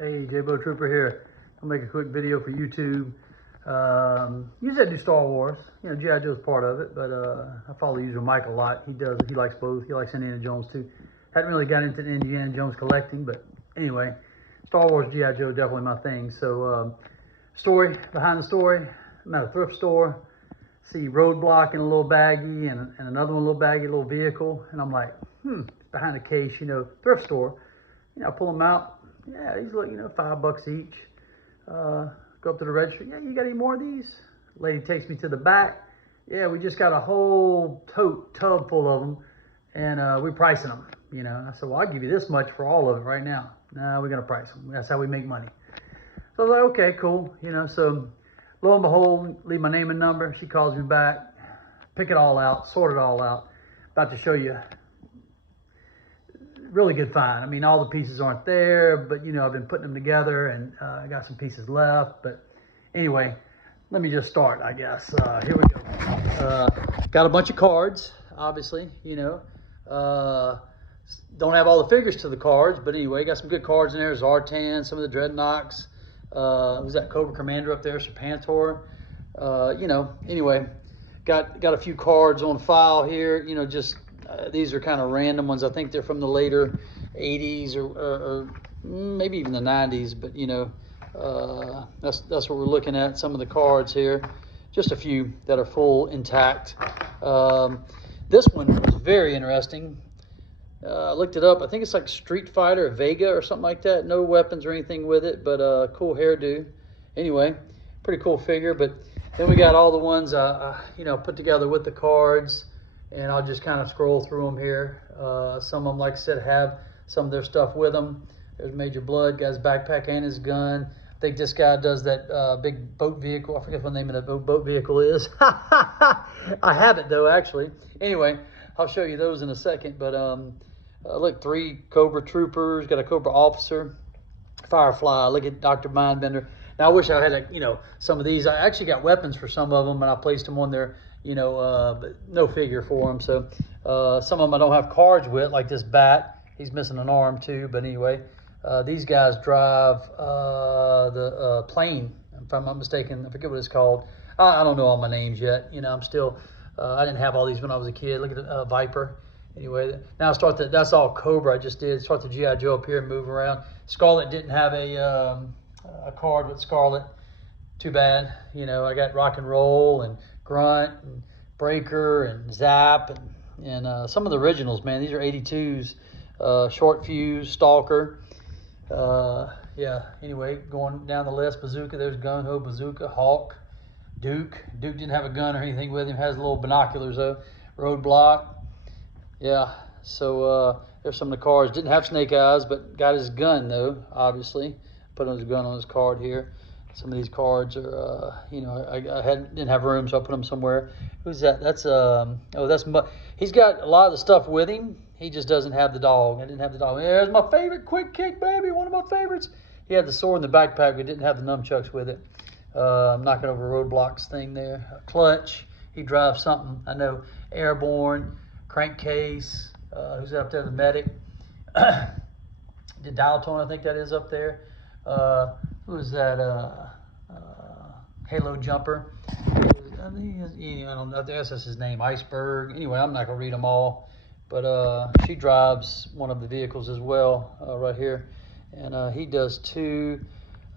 Hey, J-Bo Trooper here. I'll make a quick video for YouTube. Usually I do Star Wars. You know, G.I. Joe's part of it, but I follow user Mike a lot. He likes both. He likes Indiana Jones too. Hadn't really got into Indiana Jones collecting, but anyway, Star Wars, G.I. Joe, definitely my thing. So, story, behind the story, I'm at a thrift store. See Roadblock in a little baggie and another one a little baggy, little vehicle. And I'm like, behind the case, you know, thrift store. You know, I pull them out. Yeah, these look, you know, $5 each. Go up to the register. Yeah, you got any more of these? Lady takes me to the back. Yeah, we just got a whole tub full of them, and we're pricing them. You know, I said, well, I'll give you this much for all of it right now. No, we're gonna price them. That's how we make money. So I was like, okay, cool. You know, so lo and behold, leave my name and number. She calls me back, pick it all out, sort it all out. About to show you. Really good find. I mean, all the pieces aren't there, but you know, I've been putting them together, and I got some pieces left. But anyway, let me just start, I guess. Here we go. Got a bunch of cards, obviously, you know. Don't have all the figures to the cards, but anyway, got some good cards in there. Zartan, some of the Dreadnoks. Who's that Cobra Commander up there? Serpentor. You know, anyway, got a few cards on file here, you know, just these are kind of random ones. I think they're from the later 80s or maybe even the 90s, but you know, that's what we're looking at. Some of the cards here, just a few that are full intact. This one was very interesting. I looked it up. I think it's like Street Fighter Vega or something like that. No weapons or anything with it, but cool hairdo. Anyway, pretty cool figure. But then we got all the ones you know, put together with the cards. And I'll just kind of scroll through them here. Some of them, like I said, have some of their stuff with them. There's Major Blood, got his backpack and his gun. I think this guy does that big boat vehicle. I forget what the name of that boat vehicle is. I have it though, actually. Anyway, I'll show you those in a second. But look, 3 Cobra Troopers, got a Cobra Officer, Firefly. Look at Dr. Mindbender. Now I wish I had, you know, some of these. I actually got weapons for some of them, and I placed them on there. You know, but no figure for them. So some of them I don't have cards with, like this Bat. He's missing an arm too. But anyway, these guys drive the plane, if I'm not mistaken. I forget what it's called. I don't know all my names yet. You know, I'm still, I didn't have all these when I was a kid. Look at the Viper. Anyway, now that's all Cobra I just did. Start the G.I. Joe up here and move around. Scarlet didn't have a card with Scarlet. Too bad. You know, I got Rock and Roll and Grunt and Breaker and Zap and some of the originals, man. These are 82s. Short Fuse, Stalker. Yeah, anyway, going down the list. Bazooka, there's Gun Ho, Bazooka, Hawk, Duke. Duke didn't have a gun or anything with him. Has little binoculars though. Roadblock. Yeah, so there's some of the cards. Didn't have Snake Eyes, but got his gun though, obviously. Put his gun on his card here. Some of these cards are, you know, I didn't have room, so I put them somewhere. Who's that? That's, he's got a lot of the stuff with him. He just doesn't have the dog. I didn't have the dog. There's my favorite Quick Kick, baby. One of my favorites. He had the sword in the backpack, but didn't have the nunchucks with it. I'm knocking over Roadblock's thing there. Clutch. He drives something. I know. Airborne. Crankcase. Who's up there? The Medic. The Dialtone, I think that is up there. Who is that? Halo Jumper. I don't know. That's his name. Iceberg. Anyway, I'm not gonna read them all, but she drives one of the vehicles as well, right here, and he does too.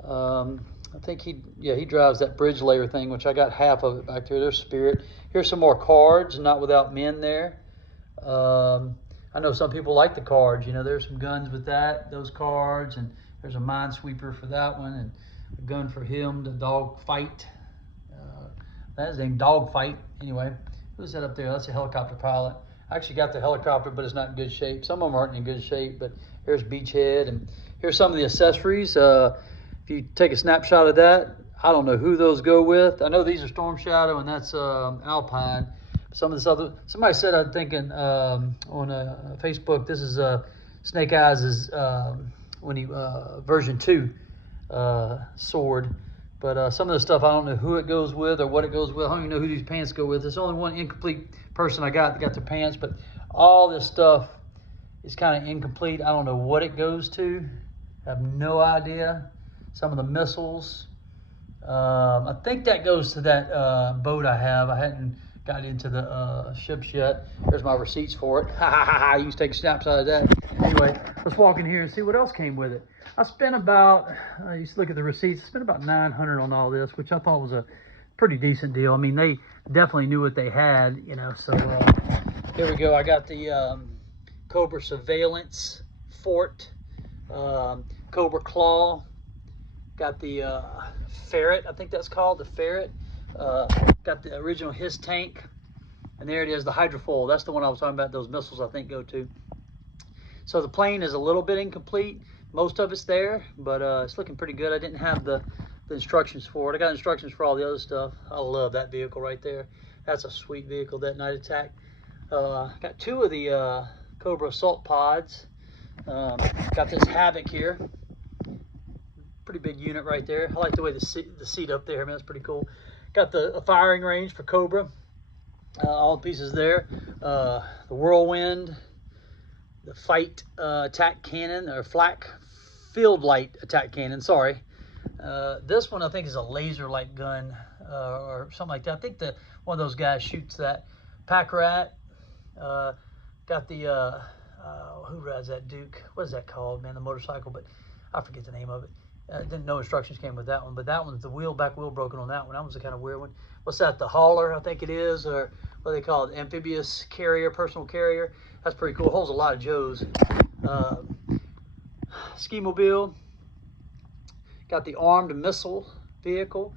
I think he drives that bridge layer thing, which I got half of it back there. There's Spirit. Here's some more cards, Not Without Men there. I know some people like the cards. You know, there's some guns with those cards, and there's a Minesweeper for that one, and a gun for him, the Dog Fight. That is named Dog Fight. Anyway, who's that up there? That's a helicopter pilot. I actually got the helicopter, but it's not in good shape. Some of them aren't in good shape, but here's Beachhead, and here's some of the accessories. If you take a snapshot of that, I don't know who those go with. I know these are Storm Shadow, and that's Alpine. Some of this other, somebody said, I'm thinking on Facebook, this is Snake Eyes' when he version 2 sword. But some of the stuff, I don't know who it goes with or what it goes with. I don't even know who these pants go with. There's only one incomplete person I got that got their pants, but all this stuff is kind of incomplete. I don't know what it goes to. I have no idea. Some of the missiles. I think that goes to that boat I have. I hadn't got into the ships yet. There's my receipts for it. Ha ha ha ha. I used to take snaps out of that. Anyway, let's walk in here and see what else came with it. I spent about, I used to look at the receipts, I spent about $900 on all this, which I thought was a pretty decent deal. I mean, they definitely knew what they had, you know. So here we go. I got the Cobra Surveillance Fort, Cobra Claw. Got the Ferret, I think that's called, the Ferret. Got the original His tank. And there it is, the hydrofoil. That's the one I was talking about, those missiles I think go to. So the plane is a little bit incomplete. Most of it's there, but it's looking pretty good. I didn't have the instructions for it. I got instructions for all the other stuff. I love that vehicle right there. That's a sweet vehicle, that night attack. Got two of the Cobra assault pods. Got this Havoc here. Pretty big unit right there. I like the way the seat up there. I mean, that's pretty cool. Got the firing range for Cobra. All the pieces there. The Whirlwind, the Fight attack cannon, or Flak field light attack cannon. Sorry. This one I think is a laser light gun or something like that. I think one of those guys shoots that. Pack Rat. Got the who rides that Duke? What is that called, man? The motorcycle, but I forget the name of it. Didn't know instructions came with that one, but that one's the back wheel broken on that one. That was a kind of weird one. What's that? The Hauler, I think it is, or what do they call it? Amphibious carrier, personal carrier. That's pretty cool. It holds a lot of Joes. Ski mobile. Got the armed missile vehicle,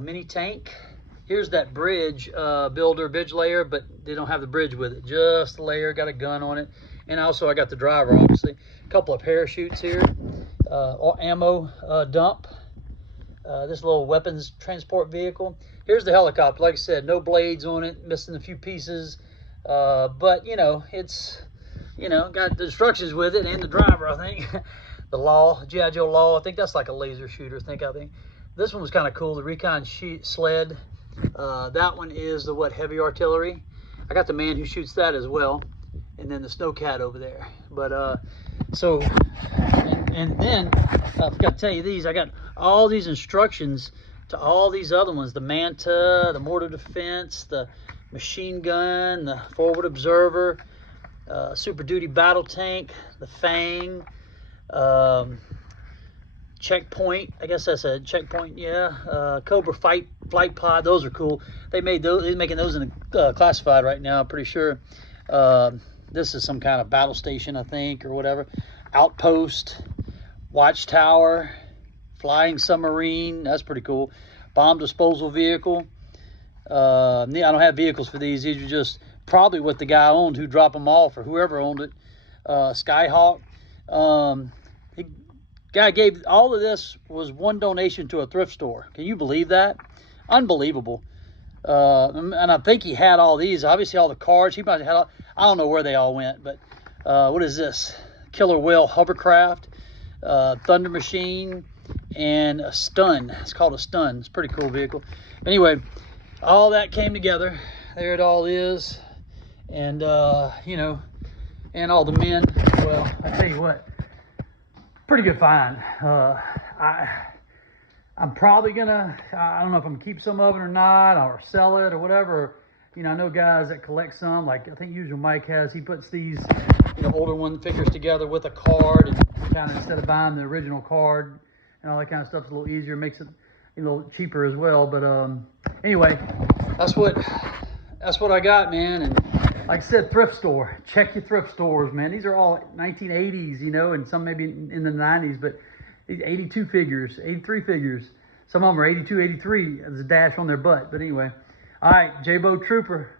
mini tank. Here's that bridge bridge layer, but they don't have the bridge with it. Just the layer. Got a gun on it, and also I got the driver, obviously. A couple of parachutes here. Ammo dump. This little weapons transport vehicle. Here's the helicopter. Like I said, no blades on it, missing a few pieces, but you know, it's, you know, got the instructions with it and the driver, I think. The Law, G.I. Joe Law, I think that's like a laser shooter, I think. This one was kind of cool, the Recon sled. That one is the heavy artillery. I got the man who shoots that as well, and then the Snowcat over there. But so, and then I forgot to tell you these. I got all these instructions to all these other ones: the Manta, the mortar defense, the machine gun, the forward observer, super duty battle tank, the Fang, checkpoint. I guess that's a checkpoint. Yeah, Cobra flight pod. Those are cool. They made those. They're making those in the classified right now. I'm pretty sure. This is some kind of battle station, I think, or whatever. Outpost, watchtower, flying submarine. That's pretty cool. Bomb disposal vehicle. I don't have vehicles for these. These are just probably what the guy owned who dropped them off, or whoever owned it. Skyhawk. The guy gave all of this was one donation to a thrift store. Can you believe that? Unbelievable. And I think he had all these. Obviously, all the cards. He might have had. I don't know where they all went, but what is this? Killer Whale hovercraft, Thunder Machine, and a Stun. It's called a Stun. It's a pretty cool vehicle. Anyway, all that came together. There it all is, and you know, and all the men. Well, I tell you what, pretty good find. I'm probably gonna, I don't know if I'm gonna keep some of it or not, or sell it or whatever. You know, I know guys that collect some, like I think Usual Mike has. He puts these, you know, older one figures together with a card, and kind of, instead of buying the original card and all that kind of stuff, it's a little easier, makes it a little cheaper as well. But anyway, that's what I got, man. And like I said, thrift store. Check your thrift stores, man. These are all 1980s, you know, and some maybe in the 90s, but 82 figures, 83 figures. Some of them are 82, 83. There's a dash on their butt. But anyway, all right, J-Bo Trooper,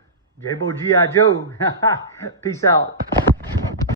J-Bo G.I. Joe. Peace out.